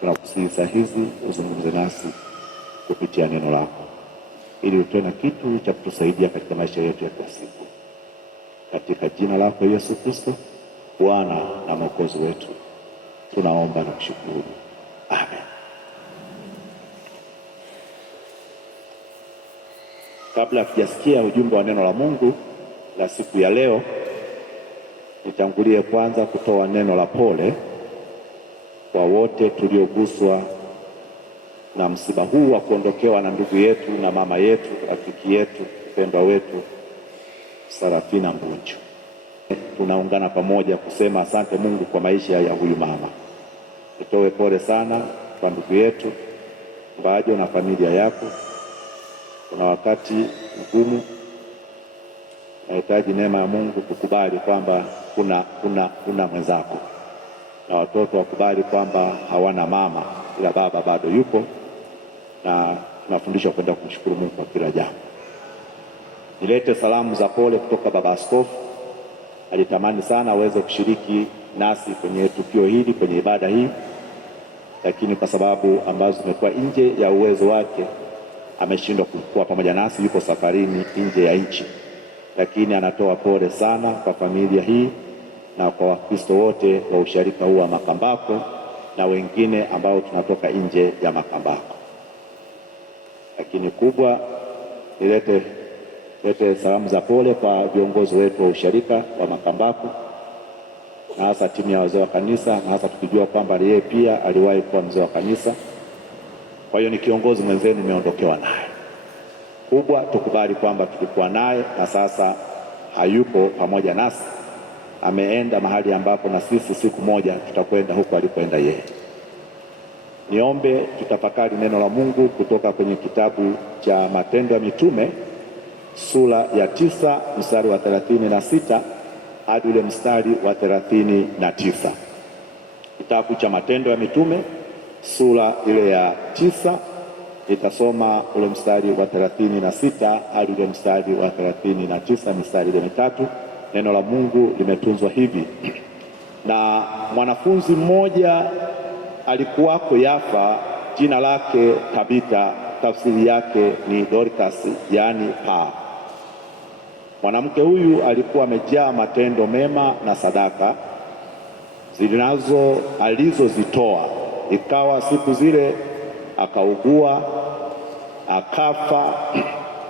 Tunakusihi saa hizi uzungumze nasi kupitia neno lako, ili utoe na kitu cha kutusaidia katika maisha yetu ya kila siku. Katika jina lako Yesu Kristo, Bwana na Mwokozi wetu, tunaomba na kushukuru. Amen. Kabla hatujasikia ujumbe wa neno la Mungu la siku ya leo, nitangulie kwanza kutoa neno la pole kwa wote tulioguswa na msiba huu wa kuondokewa na ndugu yetu na mama yetu, rafiki yetu, mpendwa wetu Sarafina Mbunju. Tunaungana pamoja kusema asante Mungu kwa maisha ya huyu mama. Nitoe pole sana kwa ndugu yetu Mbajo na familia yako. Kuna wakati mgumu, nahitaji neema ya Mungu kukubali kwamba kuna mwenzako, na watoto wakubali kwamba hawana mama ila baba bado yupo, na tunafundishwa kwenda kumshukuru Mungu kwa kila jambo. Nilete salamu za pole kutoka baba askofu. Alitamani sana aweze kushiriki nasi kwenye tukio hili, kwenye ibada hii, lakini kwa sababu ambazo zimekuwa nje ya uwezo wake ameshindwa kuwa pamoja nasi, yuko safarini nje ya nchi. Lakini anatoa pole sana kwa familia hii na kwa Wakristo wote wa usharika huu wa Makambako na wengine ambao tunatoka nje ya Makambako. Lakini kubwa, nilete salamu za pole kwa viongozi wetu wa usharika wa Makambako, na hasa timu ya wazee wa kanisa, na hasa tukijua kwamba yeye pia aliwahi kuwa mzee wa kanisa. Kwa hiyo ni kiongozi mwenzenu, nimeondokewa naye. Kubwa, tukubali kwamba tulikuwa naye na sasa hayupo pamoja nasi. Ameenda mahali ambapo na sisi siku moja tutakwenda huko alipoenda yeye. Niombe tutafakari neno la Mungu kutoka kwenye kitabu cha Matendo ya Mitume sura ya 9 mstari wa 36 hadi ule mstari wa 39. Kitabu cha Matendo ya Mitume sura ile ya 9, nitasoma ule mstari wa 36 hadi ule mstari wa 39, mstari ile mitatu. Neno la Mungu limetunzwa hivi: na mwanafunzi mmoja alikuwako Yafa, jina lake Tabita, tafsiri yake ni Dorcas, yaani paa. Mwanamke huyu alikuwa amejaa matendo mema na sadaka alizozitoa. Ikawa siku zile akaugua akafa.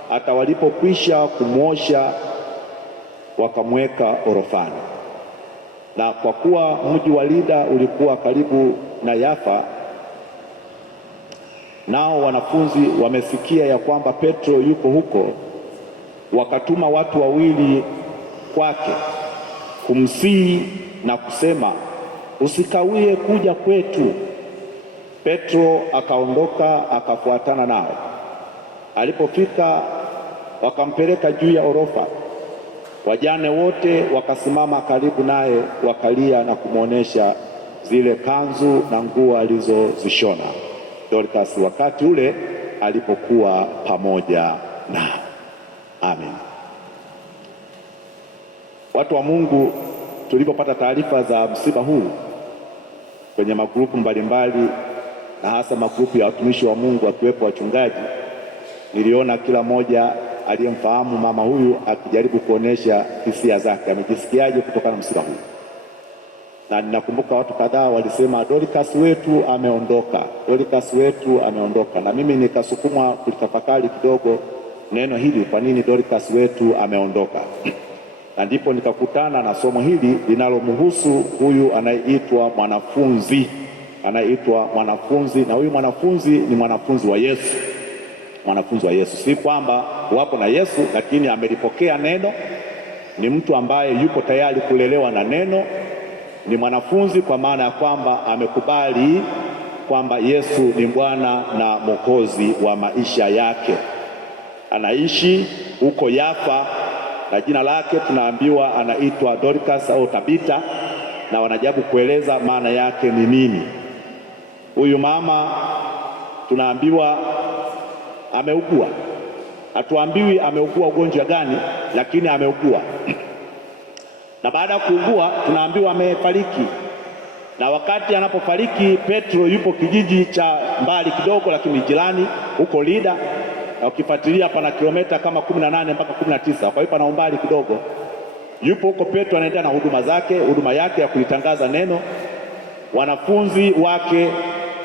Hata walipokwisha kumwosha wakamweka orofani. Na kwa kuwa mji wa Lida ulikuwa karibu na Yafa, nao wanafunzi wamesikia ya kwamba Petro yuko huko, wakatuma watu wawili kwake kumsihi na kusema, usikawie kuja kwetu. Petro akaondoka akafuatana nao. Alipofika wakampeleka juu ya orofa. Wajane wote wakasimama karibu naye, wakalia na kumwonyesha zile kanzu na nguo alizozishona Dorcas wakati ule alipokuwa pamoja nao. Amen. Watu wa Mungu, tulipopata taarifa za msiba huu kwenye magrupu mbalimbali na hasa magrupu ya watumishi wa Mungu akiwepo wachungaji, niliona kila mmoja aliyemfahamu mama huyu akijaribu kuonesha hisia zake, amejisikiaje kutokana na msiba huu. Na ninakumbuka watu kadhaa walisema Dorcas wetu ameondoka, Dorcas wetu ameondoka. Na mimi nikasukumwa kulitafakari kidogo neno hili, kwa nini Dorcas wetu ameondoka? Na ndipo nikakutana na somo hili linalomhusu huyu anayeitwa mwanafunzi, na huyu mwanafunzi ni mwanafunzi wa Yesu. mwanafunzi wa Yesu. Si kwamba wapo na Yesu, lakini amelipokea neno, ni mtu ambaye yuko tayari kulelewa na neno, ni mwanafunzi kwa maana ya kwamba amekubali kwamba Yesu ni Bwana na Mwokozi wa maisha yake. Anaishi huko Yafa na jina lake tunaambiwa anaitwa Dorcas au Tabita, na wanajaribu kueleza maana yake ni nini. Huyu mama tunaambiwa ameugua, hatuambiwi ameugua ugonjwa gani, lakini ameugua na baada ya kuugua tunaambiwa amefariki. Na wakati anapofariki, Petro yupo kijiji cha mbali kidogo, lakini jirani huko Lida, na ukifuatilia pana kilomita kama 18 mpaka 19, kwa hiyo pana umbali kidogo. Yupo huko Petro, anaendelea na huduma yake ya kulitangaza neno. Wanafunzi wake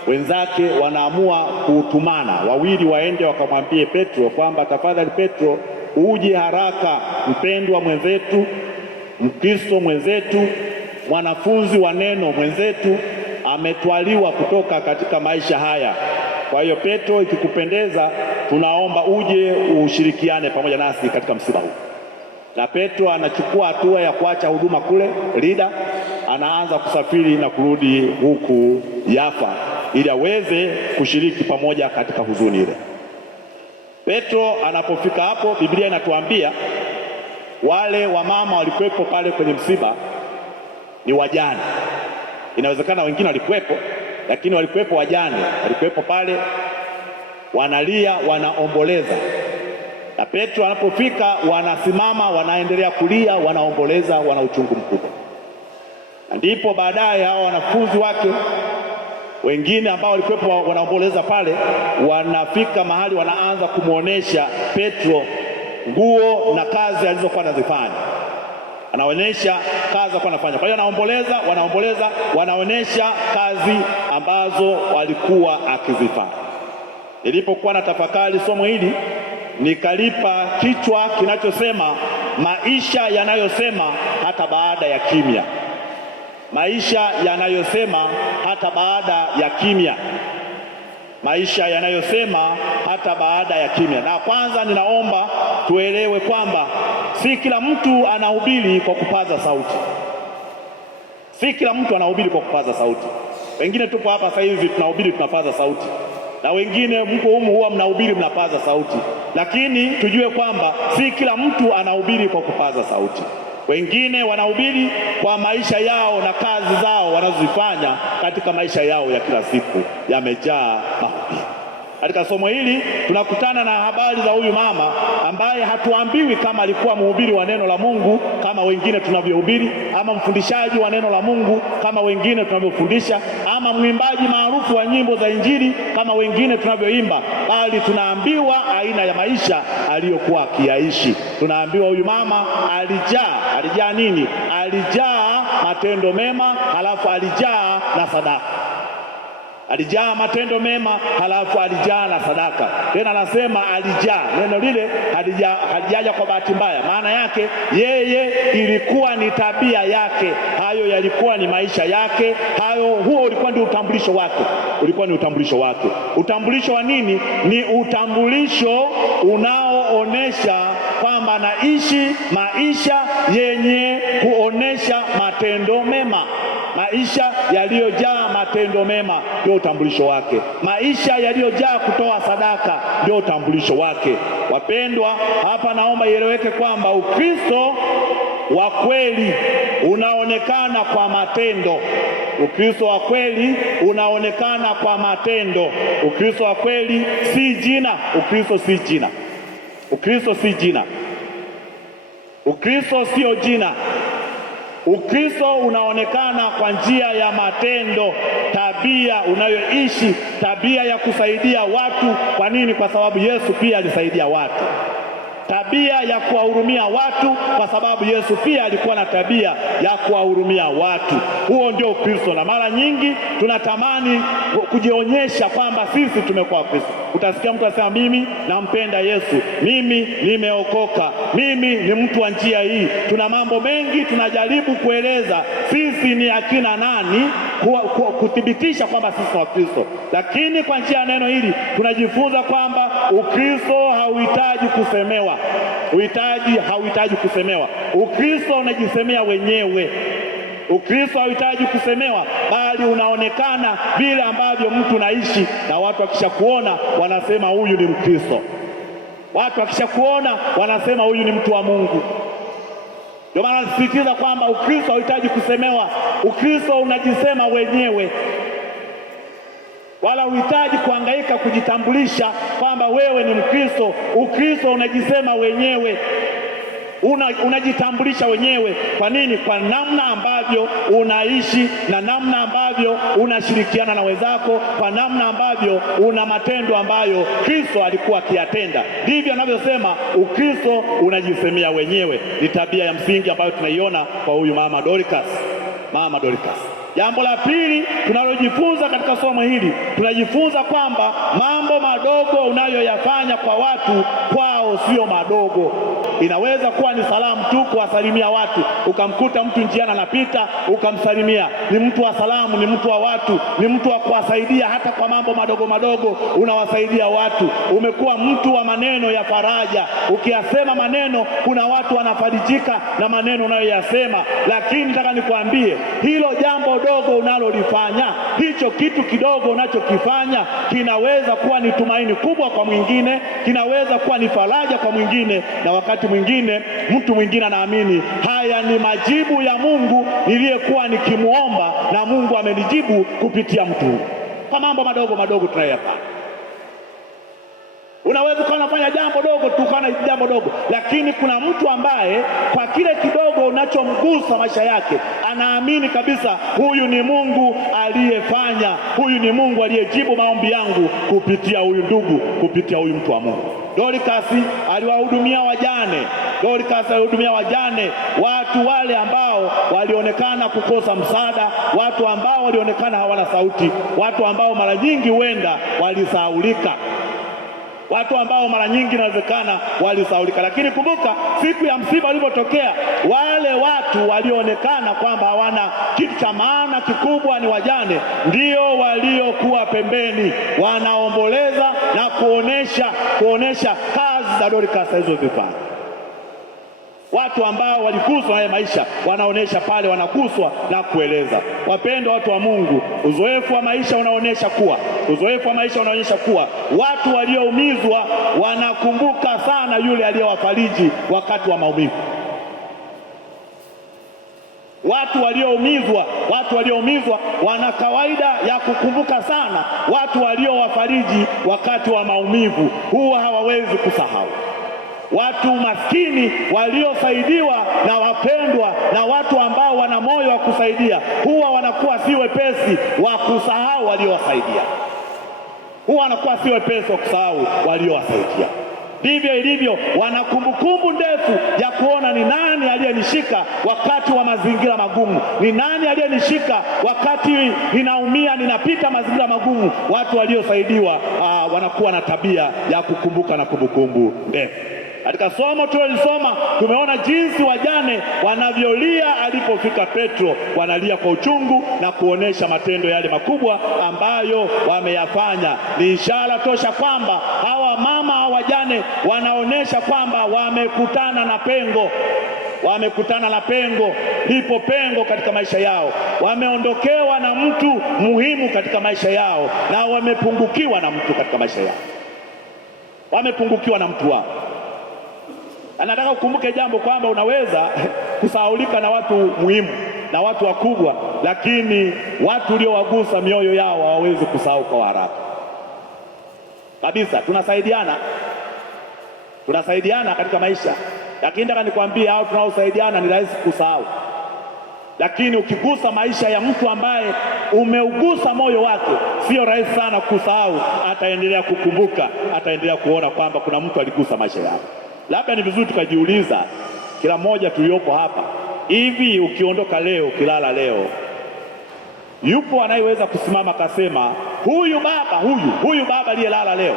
wenzake wanaamua kutumana wawili waende wakamwambie Petro kwamba tafadhali Petro, uje haraka, mpendwa mwenzetu, Mkristo mwenzetu, mwanafunzi wa neno mwenzetu ametwaliwa kutoka katika maisha haya. Kwa hiyo Petro, ikikupendeza, tunaomba uje ushirikiane pamoja nasi katika msiba huu. Na Petro anachukua hatua ya kuacha huduma kule Lida, anaanza kusafiri na kurudi huku Yafa ili aweze kushiriki pamoja katika huzuni ile. Petro anapofika hapo, Biblia inatuambia wale wamama walikuwepo pale kwenye msiba ni wajane. Inawezekana wengine walikuwepo, lakini walikuwepo wajane, walikuwepo pale wanalia, wanaomboleza. Na Petro anapofika, wanasimama, wanaendelea kulia, wanaomboleza, wana uchungu mkubwa. Na ndipo baadaye hao wanafunzi wake wengine ambao walikuwepo wanaomboleza pale, wanafika mahali wanaanza kumuonesha Petro nguo na kazi alizokuwa anazifanya. Anaonyesha kazi alizokuwa anafanya. Kwa hiyo wanaomboleza, wanaonyesha kazi ambazo walikuwa akizifanya. Nilipokuwa na tafakari somo hili, nikalipa kichwa kinachosema maisha yanayosema hata baada ya kimya. Maisha yanayosema hata baada ya kimya. Maisha yanayosema hata baada ya kimya. Na kwanza ninaomba tuelewe kwamba si kila mtu anahubiri kwa kupaza sauti. Si kila mtu anahubiri kwa kupaza sauti. Wengine tupo hapa sasa hivi tunahubiri tunapaza sauti, na wengine mko humu huwa mnahubiri mnapaza sauti, lakini tujue kwamba si kila mtu anahubiri kwa kupaza sauti. Wengine wanahubiri kwa maisha yao na kazi zao wanazozifanya katika maisha yao ya kila siku, yamejaa mahubiri. Katika somo hili tunakutana na habari za huyu mama ambaye hatuambiwi kama alikuwa mhubiri wa neno la Mungu kama wengine tunavyohubiri, ama mfundishaji wa neno la Mungu kama wengine tunavyofundisha, ama mwimbaji maarufu wa nyimbo za Injili kama wengine tunavyoimba, bali tunaambiwa aina ya maisha aliyokuwa akiyaishi. Tunaambiwa huyu mama alijaa nini? Alijaa matendo mema, halafu alijaa na sadaka. Alijaa matendo mema, halafu alijaa na sadaka. Tena anasema alijaa. Neno lile halijaja kwa bahati mbaya. Maana yake yeye ilikuwa ni tabia yake. Hayo yalikuwa ni maisha yake. Huo ulikuwa ndio utambulisho wake. Ulikuwa ni utambulisho wake. Utambulisho wa nini? Ni utambulisho unaoonesha kwamba naishi maisha yenye kuonesha matendo mema. Maisha yaliyojaa matendo mema ndio utambulisho wake. Maisha yaliyojaa kutoa sadaka ndio utambulisho wake. Wapendwa, hapa naomba ieleweke kwamba Ukristo wa kweli unaonekana kwa matendo. Ukristo wa kweli unaonekana kwa matendo. Ukristo wa kweli si jina. Ukristo si jina. Ukristo si jina. Ukristo sio jina. Ukristo unaonekana kwa njia ya matendo, tabia unayoishi, tabia ya kusaidia watu. Kwa nini? Kwa sababu Yesu pia alisaidia watu. Tabia ya kuwahurumia watu, kwa sababu Yesu pia alikuwa na tabia ya kuwahurumia watu. Huo ndio Ukristo, na mara nyingi tunatamani kujionyesha kwamba sisi tumekuwa Kristo. Utasikia mtu anasema mimi nampenda Yesu, mimi nimeokoka, mimi ni mtu wa njia hii. Tuna mambo mengi tunajaribu kueleza sisi ni akina nani, kuthibitisha kwamba sisi wa Kristo. Lakini kwa njia ya neno hili tunajifunza kwamba Ukristo hauhitaji kusemewa. Hauhitaji kusemewa. Ukristo unajisemea wenyewe. Ukristo hauhitaji kusemewa, bali unaonekana vile ambavyo mtu naishi, na watu wakishakuona wanasema huyu ni Mkristo. Watu wakishakuona wanasema huyu ni mtu wa Mungu. Ndio maana nasisitiza kwamba Ukristo hauhitaji kusemewa. Ukristo unajisema wenyewe, wala uhitaji kuhangaika kujitambulisha kwamba wewe ni Mkristo. Ukristo unajisema wenyewe, unajitambulisha wenyewe. Kwa nini? Kwa namna ambavyo unaishi na namna ambavyo unashirikiana na wenzako, kwa namna ambavyo una matendo ambayo Kristo alikuwa akiyatenda. Ndivyo anavyosema Ukristo unajisemea wenyewe. Ni tabia ya msingi ambayo tunaiona kwa huyu Mama Dorcas. Jambo la pili tunalojifunza katika somo hili, tunajifunza kwamba mambo madogo unayoyafanya kwa watu, kwao sio madogo. Inaweza kuwa ni salamu tu, kuwasalimia watu. Ukamkuta mtu njiani anapita, ukamsalimia. Ni mtu wa salamu, ni mtu wa watu, ni mtu wa kuwasaidia. Hata kwa mambo madogo madogo unawasaidia watu. Umekuwa mtu wa maneno ya faraja. Ukiyasema maneno, kuna watu wanafarijika na maneno unayoyasema. Lakini nataka nikwambie, hilo jambo dogo unalolifanya, hicho kitu kidogo unachokifanya, kinaweza kuwa ni tumaini kubwa kwa mwingine, kinaweza kuwa ni faraja kwa mwingine, na wakati mwingine mtu mwingine anaamini haya ni majibu ya Mungu niliyekuwa nikimuomba, na Mungu amenijibu kupitia mtu. Kwa mambo madogo madogo tunayoyafanya, unaweza kuwa unafanya jambo dogo tu, kana jambo dogo, lakini kuna mtu ambaye kwa kile kidogo unachomgusa maisha yake anaamini kabisa huyu ni Mungu aliyefanya, huyu ni Mungu aliyejibu maombi yangu kupitia huyu ndugu, kupitia huyu mtu wa Mungu. Dorcas aliwahudumia wajane. Dorcas alihudumia wajane, watu wale ambao walionekana kukosa msaada, watu ambao walionekana hawana sauti, watu ambao mara nyingi huenda walisahaulika, watu ambao mara nyingi inawezekana walisahaulika. Lakini kumbuka, siku ya msiba ulipotokea, wale watu walioonekana kwamba hawana kitu cha maana kikubwa, ni wajane, ndio waliokuwa pembeni wanaomboleza na kuonesha kazi za Dorcas alizozifanya. Watu ambao waliguswa na maisha wanaonesha pale, wanaguswa na kueleza. Wapendwa watu wa Mungu, uzoefu wa maisha unaonyesha kuwa watu walioumizwa wanakumbuka sana yule aliyewafariji wakati wa maumivu. Watu walioumizwa wana kawaida ya kukumbuka sana watu waliowafariji wakati wa maumivu, huwa hawawezi kusahau. Watu maskini waliosaidiwa na wapendwa na watu ambao wana moyo wa kusaidia, huwa wanakuwa si wepesi wa kusahau waliowasaidia. Ndivyo ilivyo, wana kumbukumbu ndefu ya kuona ni nani aliyenishika wakati wa mazingira magumu, ni nani aliyenishika wakati ninaumia, ninapita mazingira magumu. Watu waliosaidiwa wanakuwa na tabia ya kukumbuka na kumbukumbu ndefu. Katika somo tulilolisoma tumeona jinsi wajane wanavyolia alipofika Petro. Wanalia kwa uchungu na kuonesha matendo yale makubwa ambayo wameyafanya. Ni ishara tosha kwamba hawa mama wajane wanaonesha kwamba wamekutana na pengo. Lipo pengo katika maisha yao, wameondokewa na mtu muhimu katika maisha yao, na wamepungukiwa na mtu katika maisha yao, wamepungukiwa na mtu wao. Anataka ukumbuke jambo kwamba unaweza kusahaulika na watu muhimu na watu wakubwa, lakini watu uliowagusa mioyo yao hawawezi kusahau kwa haraka kabisa. Tunasaidiana katika maisha, lakini nataka nikwambie hao tunaosaidiana ni rahisi kusahau. Lakini ukigusa maisha ya mtu ambaye umeugusa moyo wake, sio rahisi sana kusahau. Ataendelea kukumbuka, ataendelea kuona kwamba kuna mtu aligusa maisha yako. Labda ni vizuri tukajiuliza, kila mmoja tuliopo hapa, hivi ukiondoka leo, ukilala leo, yupo anayeweza kusimama akasema huyu baba aliyelala leo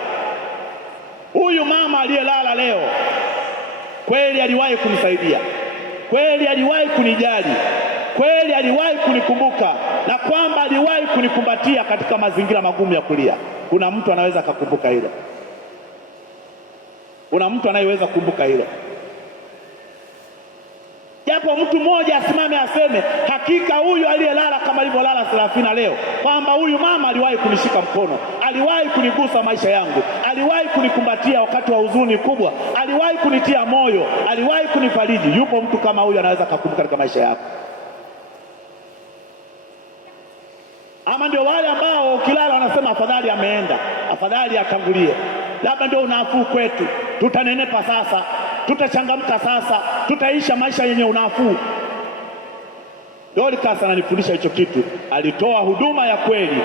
Huyu mama aliyelala leo kweli aliwahi kunisaidia, kweli aliwahi kunijali, kweli aliwahi kunikumbuka, na kwamba aliwahi kunikumbatia katika mazingira magumu ya kulia. Kuna mtu anaweza kukumbuka hilo? Kuna mtu anayeweza kukumbuka hilo? Japo mtu mmoja asimame aseme hakika huyu aliyelala kama alivyolala Serafina leo, kwamba huyu mama aliwahi kunishika mkono, aliwahi kunigusa maisha yangu, aliwahi kunikumbatia wakati wa huzuni kubwa, aliwahi kunitia moyo, aliwahi kunifariji. Yupo mtu kama huyu anaweza kukumbuka katika maisha yako? Ama ndio wale ambao ukilala wanasema afadhali ameenda, afadhali atangulie, labda ndio unafuu kwetu, tutanenepa sasa, tutachangamka sasa, tutaisha maisha yenye unafuu. Dorcas ananifundisha hicho kitu. Alitoa huduma ya kweli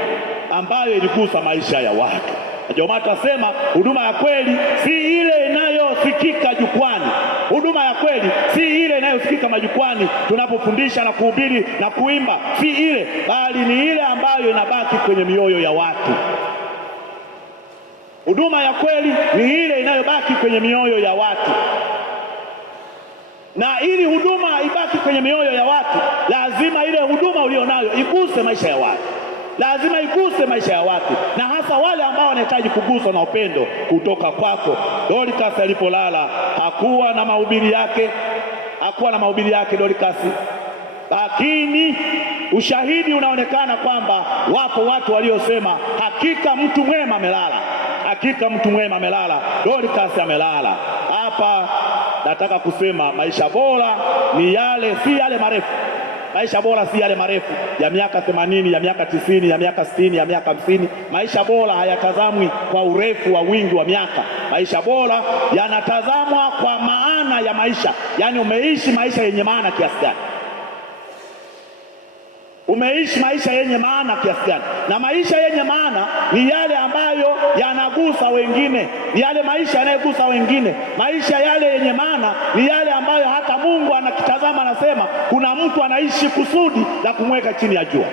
ambayo iligusa maisha ya watu. Ndio maana tunasema huduma ya kweli si ile inayosikika jukwani. Huduma ya kweli si ile inayosikika majukwani tunapofundisha na kuhubiri na kuimba, si ile, bali ni ile ambayo inabaki kwenye mioyo ya watu. Huduma ya kweli ni ile inayobaki kwenye mioyo ya watu. Na ili huduma ibaki kwenye mioyo ya watu, lazima ile huduma ulionayo iguse maisha ya watu. Lazima iguse maisha ya watu, na hasa wale ambao wanahitaji kuguswa na upendo kutoka kwako. Dorcas alipolala hakuwa na mahubiri yake, hakuwa na mahubiri yake Dorcas, lakini ushahidi unaonekana kwamba wapo watu waliosema hakika mtu mwema amelala, hakika mtu mwema amelala, Dorcas amelala. Hapa nataka kusema maisha bora ni yale, si yale marefu. Maisha bora si yale marefu ya miaka 80, ya miaka 90, ya miaka 60, ya miaka 50. Maisha bora hayatazamwi kwa urefu wa wingi wa miaka. Maisha bora yanatazamwa kwa maana ya maisha, yaani umeishi maisha yenye maana kiasi gani, umeishi maisha yenye maana kiasi gani. Na maisha yenye maana ni yale ambayo yanagusa wengine, ni yale maisha yanayogusa wengine. Maisha yale yenye maana ni yale ambayo hata Mungu anakitazama, anasema kuna mtu anaishi kusudi la kumweka chini ya jua.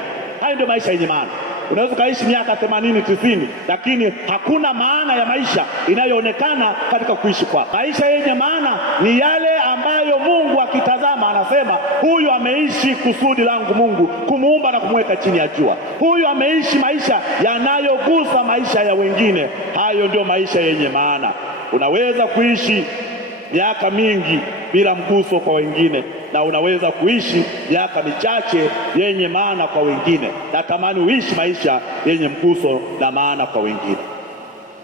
Hayo ndio maisha yenye maana. Unaweza kaishi miaka 80, 90, lakini hakuna maana ya maisha inayoonekana katika kuishi kwako. Maisha yenye maana ni yale ambayo Mungu akitazama anasema huyu ameishi kusudi langu Mungu kumuumba na kumweka chini ya jua. Huyu ameishi maisha yanayogusa maisha ya wengine. Hayo ndio maisha yenye maana. Unaweza kuishi miaka mingi bila mguso kwa wengine, na unaweza kuishi miaka michache yenye maana kwa wengine. Natamani uishi maisha yenye mguso na maana kwa wengine.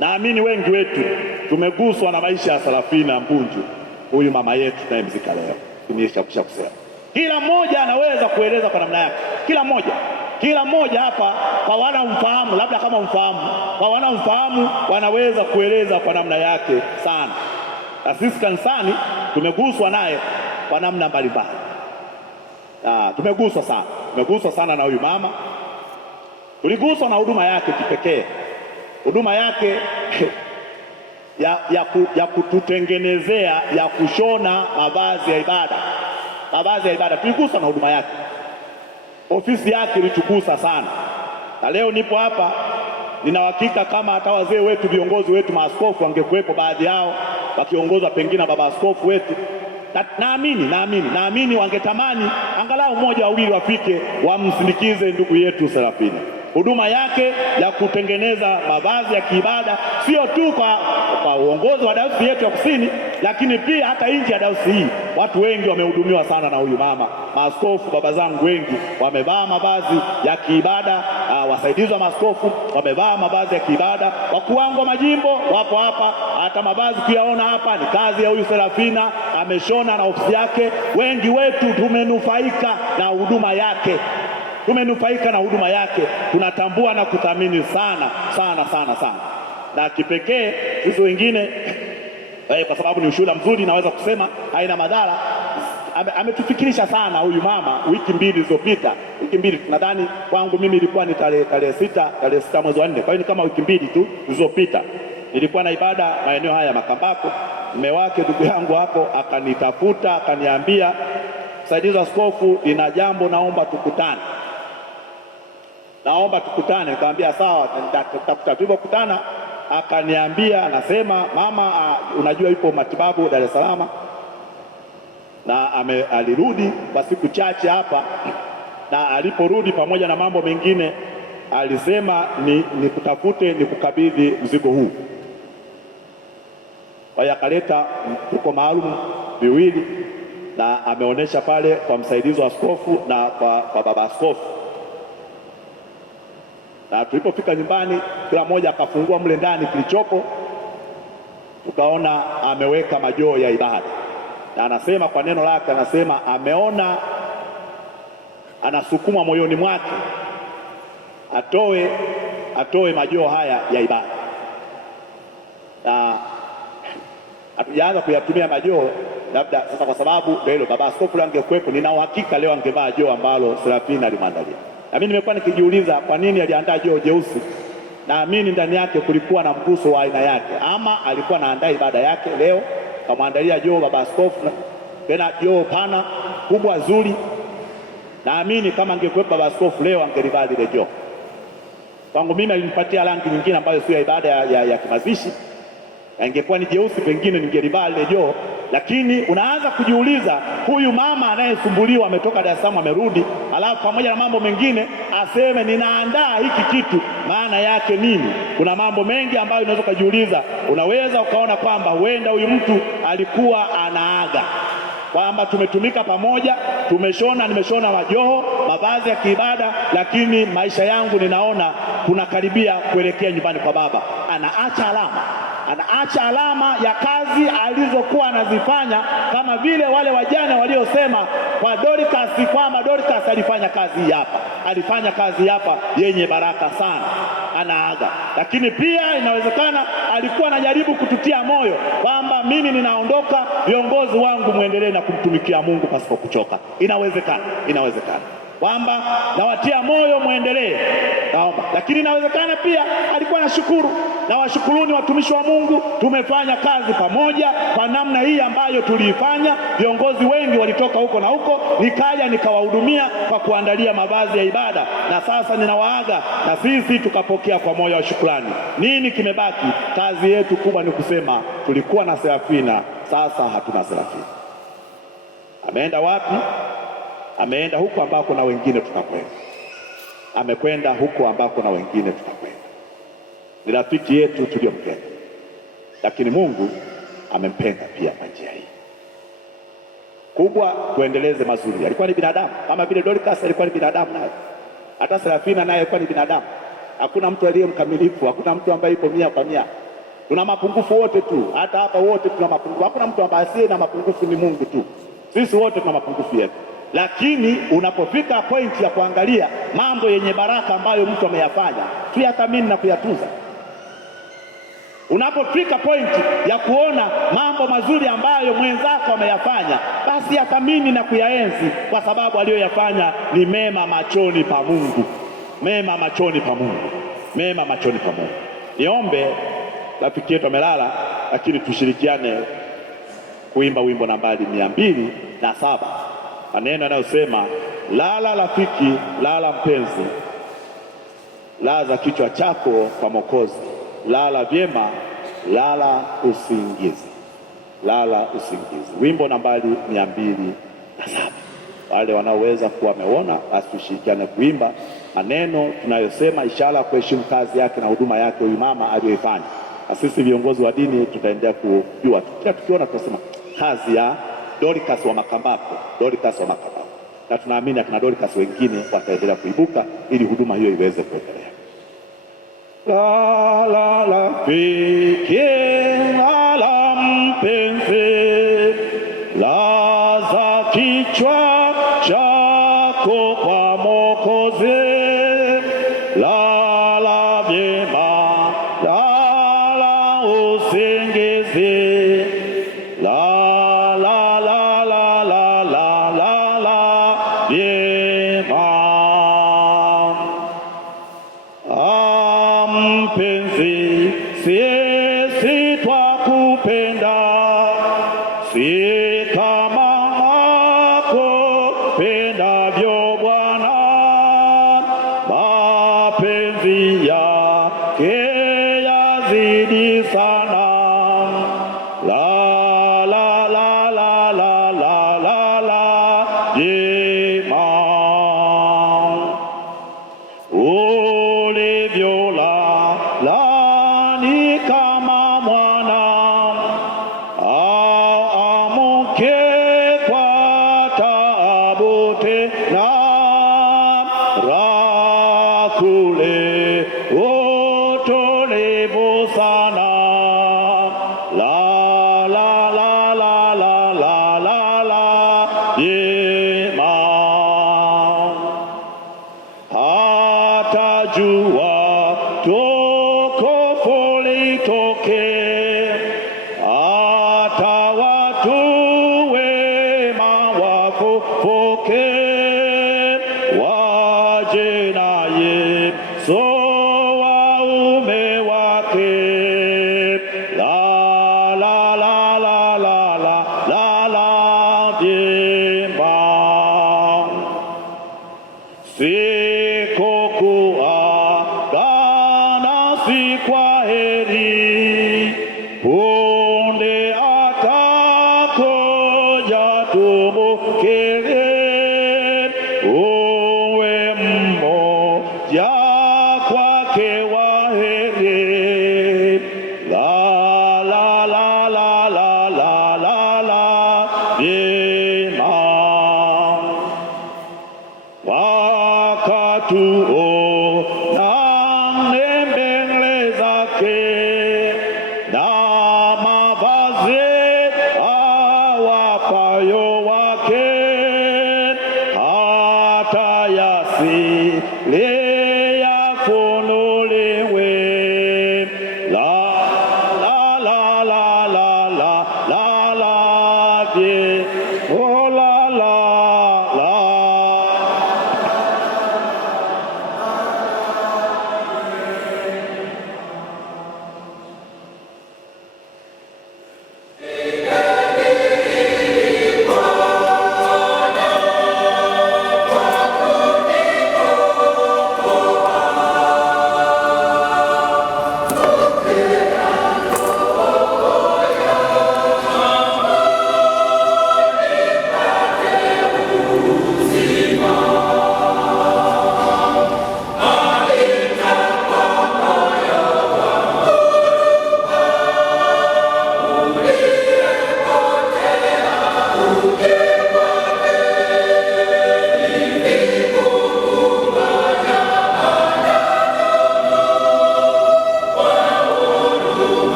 Naamini wengi wetu tumeguswa na maisha ya Serafina Mbunju, huyu mama yetu tunayemzika leo. Nimeshakusha kusema kila mmoja anaweza kueleza kwa namna yake, kila mmoja hapa, kwa wanaomfahamu, labda kama umfahamu, kwa wanaomfahamu wanaweza kueleza kwa namna yake sana. Na sisi kanisani tumeguswa naye kwa namna mbalimbali. Tumeguswa sana na huyu mama. Tuliguswa na huduma yake kipekee, huduma yake ya kututengenezea, ya kushona mavazi ya ibada. Tuliguswa na huduma yake. Ofisi yake ilitugusa sana, na leo nipo hapa, nina hakika kama hata wazee wetu, viongozi wetu, maaskofu wangekuwepo, baadhi yao wakiongozwa pengine baba askofu wetu, naamini wangetamani angalau mmoja wawili wafike wamsindikize ndugu yetu Serafina. Huduma yake ya kutengeneza mavazi ya kiibada sio tu kwa uongozi wa dayosisi yetu ya Kusini, lakini pia hata nje ya dayosisi hii watu wengi wamehudumiwa sana na huyu mama. Maaskofu baba zangu wengi wamevaa mavazi ya kiibada, wasaidizi wa maaskofu wamevaa mavazi ya kiibada, wakuu wangu wa majimbo wapo hapa. Hata mavazi kuyaona hapa ni kazi ya huyu Serafina, ameshona na ofisi yake. Wengi wetu tumenufaika na huduma yake, tunatambua na kuthamini sana. Na kipekee sisi wengine, kwa sababu ni ushuhuda mzuri, naweza kusema haina madhara, ametufikirisha sana huyu mama. Wiki mbili nadhani, kwangu mimi ilikuwa ni tarehe 6 mwezi wa 4. Kwa hiyo ni kama wiki mbili tu zilizopita nilikuwa na ibada maeneo haya Makambako. Mume wake ndugu yangu hapo akanitafuta, akaniambia, msaidizi wa askofu, nina jambo, naomba tukutane. Nikamwambia sawa, tutakutana. Tulipokutana akaniambia, anasema mama, unajua yupo matibabu Dar es Salaam na alirudi kwa siku chache hapa, na aliporudi pamoja na mambo mengine alisema nikutafute nikukabidhi mzigo huu. Kwa hiyo akaleta mfuko maalum viwili na ameonyesha pale kwa msaidizi wa askofu na kwa baba askofu. Na tulipofika nyumbani, kila mmoja akafungua mle ndani kilichopo, tukaona ameweka majoho ya ibada, na anasema kwa neno lake, anasema ameona anasukumwa moyoni mwake atoe majoho haya ya ibada, na hatujaanza kuyatumia majoho labda sasa, kwa sababu ndio hilo baba askofu angekuwepo, nina uhakika leo angevaa joho ambalo Serafina alimwandalia. Na mimi nimekuwa nikijiuliza kwa nini aliandaa joho jeusi. Naamini ndani yake kulikuwa na mguso wa aina yake, ama alikuwa anaandaa ibada yake leo kamwandalia joho baba askofu, tena joho pana kubwa zuri. Naamini kama angekuwepo baba askofu leo angelivaa ile joho. Kwangu mimi alinipatia rangi nyingine ambayo sio ya ibada ya kimazishi, ingekuwa ni jeusi pengine ningelivaa ile joho. Lakini unaanza kujiuliza, huyu mama anayesumbuliwa ametoka Dar es Salaam amerudi, alafu pamoja na mambo mengine aseme ninaandaa hiki kitu, maana yake nini? Kuna mambo mengi ambayo unaweza kujiuliza. Unaweza ukaona kwamba huenda huyu mtu alikuwa anaaga, kwamba tumetumika pamoja, nimeshona majoho, mavazi ya kiibada, lakini maisha yangu ninaona tunakaribia kuelekea nyumbani kwa baba. Anaacha alama ya kazi alizokuwa anazifanya, kama vile wale wajane waliosema kwa Dorcas kwamba Dorcas alifanya kazi hapa yenye baraka sana. Anaaga, lakini pia inawezekana alikuwa anajaribu kututia moyo kwamba mimi ninaondoka, viongozi wangu muendelee na kumtumikia Mungu pasipo kuchoka. Inawezekana kwamba nawatia moyo muendelee, naomba. Lakini inawezekana pia alikuwa anashukuru, na washukuruni watumishi wa Mungu, tumefanya kazi pamoja kwa namna hii ambayo tuliifanya. Viongozi wengi walitoka huko na huko, nikaja nikawahudumia kwa kuandalia mavazi ya ibada, na sasa ninawaaga na sisi tukapokea kwa moyo wa shukrani. Nini kimebaki? Kazi yetu kubwa ni kusema tulikuwa na Serafina, sasa hatuna Serafina. Ameenda wapi? Ameenda huko ambako na wengine tutakwenda. Amekwenda huko ambako na wengine tutakwenda. Ni rafiki yetu tuliyompenda, lakini Mungu amempenda pia kwa njia hii kubwa. Tuendeleze mazuri. Alikuwa ni binadamu kama vile Dorcas alikuwa ni binadamu, naye hata Serafina naye alikuwa ni binadamu. Hakuna mtu aliye mkamilifu, hakuna mtu ambaye yuko 100%. Tuna mapungufu wote tu, hata hapa wote tuna mapungufu. Hakuna mtu ambaye asiye na mapungufu, ni Mungu tu. Sisi wote tuna mapungufu yetu. Lakini unapofika point ya kuangalia mambo yenye baraka ambayo mtu ameyafanya, tuyathamini na kuyatunza. Unapofika point ya kuona mambo mazuri ambayo mwenzako ameyafanya, basi yathamini na kuyaenzi, kwa sababu aliyoyafanya ni mema machoni pa Mungu. Mema machoni pa Mungu. Niombe, rafiki yetu amelala, lakini tushirikiane kuimba wimbo nambari 207. Maneno yanayosema, lala rafiki, lala mpenzi, laza kichwa chako kwa Mwokozi, lala vyema, lala usingizi. Wimbo nambari 207. Wale wanaoweza kuwa wameona, basi tushirikiane kuimba maneno tunayosema, ishara kuheshimu kazi yake na huduma yake huyu mama aliyoifanya. Na sisi viongozi wa dini tutaendelea kujua, tukiona tunasema kazi ya Dorcas wa Makambako, na tunaamini akina Dorcas wengine wataendelea kuibuka ili huduma hiyo iweze kuendelea. Lala rafiki, lala mpenzi, laza kichwa chako kwa Mwokozi, lala vyema, lala usingizi, mpenzi, sisi twakupenda, si kama hakupendavyo Bwana. jema ulivyolani kama mwana aamke kwa taabu tena rakule utulivu sana la la la la la la la la jema hata jua tukufu litoke hata watu wema wafufuke waje na Yesu waume wake la la la la la la la la jema sikukuagana si kwa heri punde atakuja tumukiri uwe mmoja kwake waheri la la la la la la la la jema wakatu